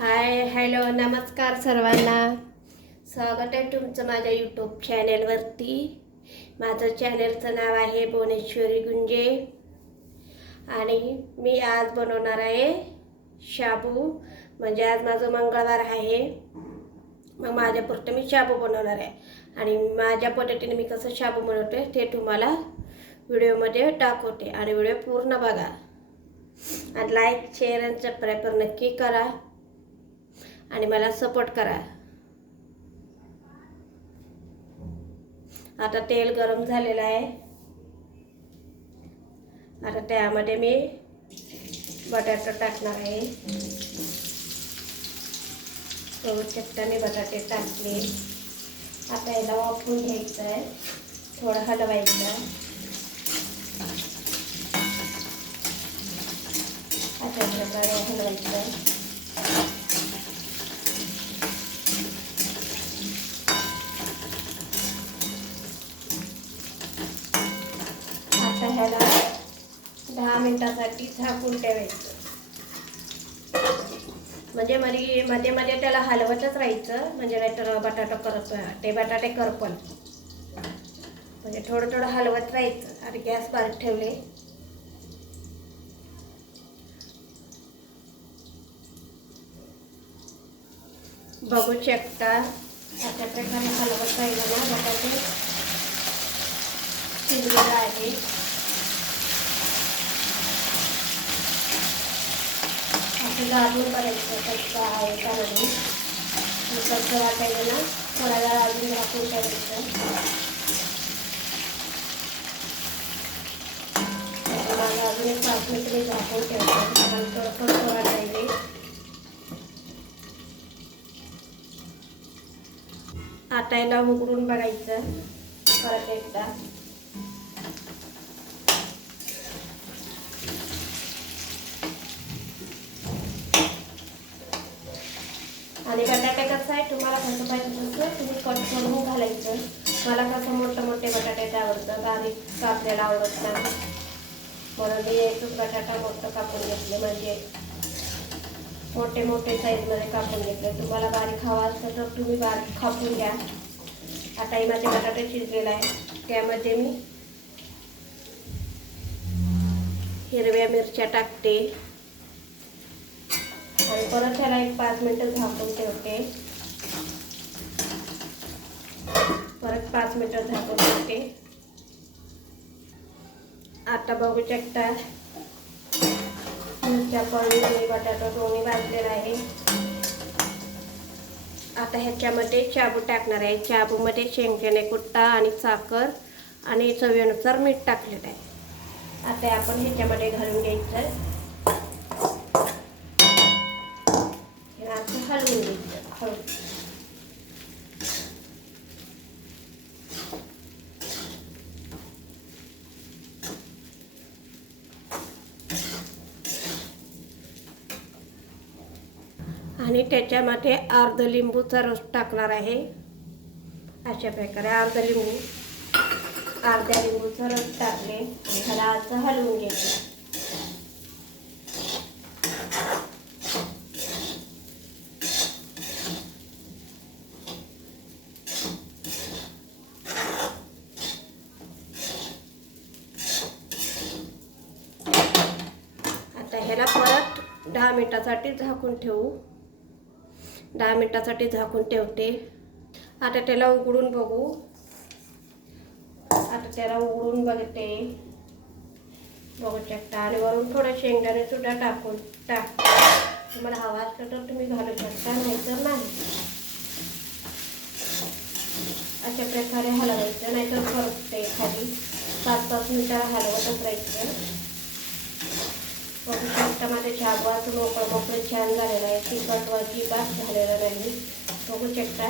Hi hello नमस्कार सर्वांना. स्वागत आहे तुमचं माझ्या यूट्यूब चॅनेलवरती. माझं चॅनेलचं नाव आहे भुवनेश्वरी गुंजे आणि मी आज बनवणार आहे शाबू. म्हणजे आज माझं मंगळवार आहे, मग माझ्यापुरतं मी शाबू बनवणार आहे आणि माझ्या पद्धतीने मी कसं शाबू बनवते ते तुम्हाला व्हिडिओमध्ये दाखवते. आणि व्हिडिओ पूर्ण बघा आणि लाईक शेअर आणि सबस्क्राईब नक्की करा आणि मला सपोर्ट करा. आता तेल गरम झालेलं आहे. आता त्यामध्ये मी बटाटा टाकणार आहे. चटणी बटाटे टाकले. आता याला वाफवून घ्यायचं आहे, थोडं हलवायचं. अशा प्रकारे हलवायचं. आता ह्याला 10 मिनिटासाठी झाकून ठेवायचं. म्हणजे मध्ये मध्ये त्याला हलवतच राहायचं, म्हणजे नाहीतर बटाटे करपल. म्हणजे थोडं थोडं हलवत राहायचं. आणि गॅस बारीक ठेवले. बघू शकता अशा प्रकारे हलवत राहिलं ना बटाटे शिजलेलं आहे. असं दाबून करायचं कच्चा आहे का नाही. कच्चं वाटायला ना थोडा वेळ अजून झाकून ठेवायचं. माझं अजून एक 5 मिनिट झाकून ठेवायचं. नंतर थोडं वाटायले. आता याला उघडून बघायचं परत एकदा. आणि बटाटे कसं आहे तुम्हाला कसं पाहिजे तसं तुम्ही कट करून घालायचं. मला कसं मोठे बटाटे आवडतं, बारीक कापलेला आवडत नाही, म्हणून मी एकच बटाटा मोठं कापून घेतले. म्हणजे मोठे साईजमध्ये कापून घेतले. तुम्हाला बारीक हवा असतं तर तुम्ही बारीक कापून घ्या. आता हे माझे बटाटे शिजलेला आहे. त्यामध्ये मी हिरव्या मिरच्या टाकते आणि परत त्याला एक 5 मिनिटं झाकून ठेवते. परत 5 मिनिटं झाकून ठेवते. आता बघू शकता मिरच्या पळून बटाटा दोन्ही भाजलेला आहे. आता ह्याच्यामध्ये शाबू टाकणार आहे. शाबूमध्ये शेंगदाणे कुट्टा आणि साखर आणि चवीनुसार मीठ टाकलेलं आहे. आता आपण ह्याच्यामध्ये घालून घ्यायचं. हलवून घ्यायचं हळू. आणि त्याच्यामध्ये अर्ध लिंबूचा रस टाकणार आहे. अशा प्रकारे अर्ध्या लिंबूचा रस टाकले आणि ह्याला असं हलवून घ्यायचं. आता ह्याला परत 10 मिनिटासाठी झाकून ठेवू. 10 मिनिटासाठी झाकून ठेवते. आता त्याला उघडून बघू. आता त्याला उघडून बघते. बघू शकता. आणि वरून थोडं शेंगदाणे सुद्धा टाक. तुम्हाला हवा असलं तर तुम्ही घालू शकता, नाहीतर नाही. अशा प्रकारे हलवायचं, नाहीतर करपते खाली. 5-5 मिनिटाला हलवतच राहायचं. बघू शकता माझे शाबूचं मोकळं छान झालेलं आहे. तिखट अजिबात झालेलं नाही. बघू शकता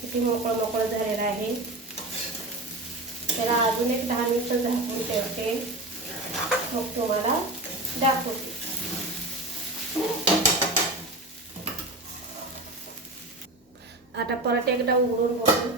किती मोकळं झालेलं आहे. त्याला अजून एक 10 मिनिटं झाकून ठेवते, मग तुम्हाला दाखवते. आता परत एकदा उघडून बघू.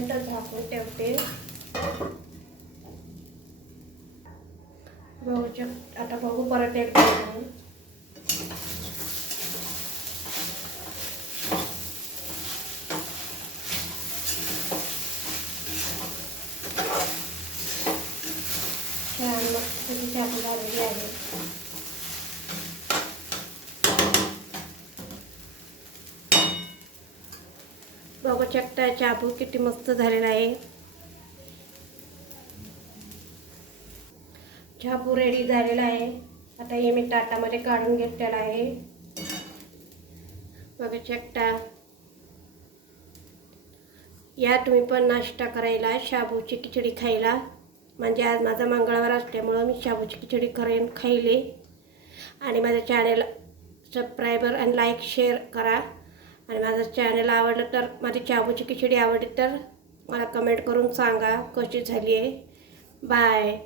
मिनटं झाकून ठेवते. आता बघू परत एकदा करून. छान मस्त शाबू झालेली आहे. बघू शकता शाबू किती मस्त झालेला आहे. शाबू रेडी झालेला आहे. आता हे मी ताटामध्ये काढून घेतलेला आहे. बघू शकता. या तुम्ही पण नाश्ता करायला, शाबूची खिचडी खायला. म्हणजे आज माझा मंगळवार असल्यामुळं मी शाबूची खिचडी खायले. आणि माझ्या चॅनल सबस्क्रायबर आणि लाईक शेअर करा. आणि माझं चॅनल आवडलं तर, माझी शाबूची खिचडी आवडली तर मला कमेंट करून सांगा कशी झाली आहे. बाय.